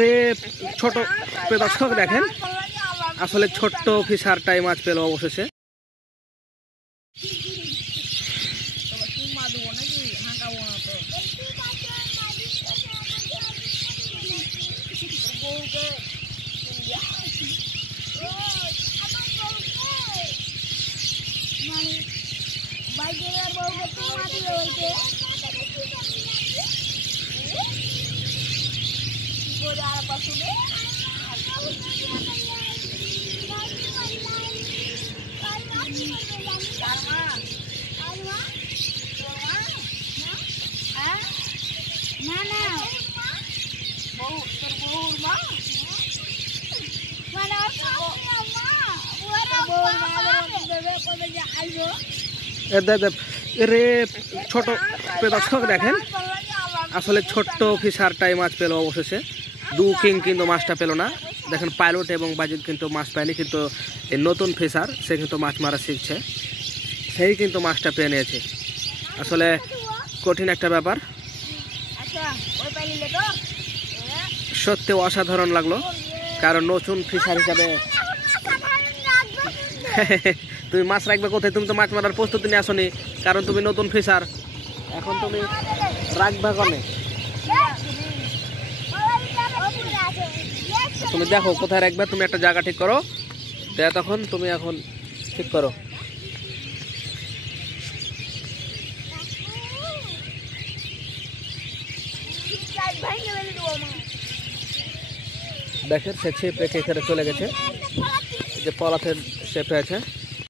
রে ছোট দর্শক দেখেন আসলে ছোট্ট ফিশারটাই মাছ পেল অবশেষে। রে ছোট দর্শক দেখেন আসলে ছোট্ট ফিশারটাই মাছ পেল অবশেষে। দু কিং কিন্তু মাছটা পেল না। দেখেন পাইলট এবং বাজিদ কিন্তু মাছ পায়নি, কিন্তু এই নতুন ফিশার সে কিন্তু মাছ মারা শিখছে, সেই কিন্তু মাছটা পেয়ে নিয়েছে। আসলে কঠিন একটা ব্যাপার, সত্যি অসাধারণ লাগলো। কারণ নতুন ফিশার হিসাবে তুমি মাছ রাখবে কোথায়? তুমি তো মাছ মারার প্রস্তুতি নিয়ে আসনি, কারণ তুমি নতুন ফিশার। এখন তুমি রাখবে কোনে? তুমি দেখো কোথায় রাখবে, তুমি একটা জায়গা ঠিক করো, তখন তুমি এখন ঠিক করো। দেখেন সে ছিপ রেখে এখানে চলে গেছে, যে পলাথের শেপে আছে।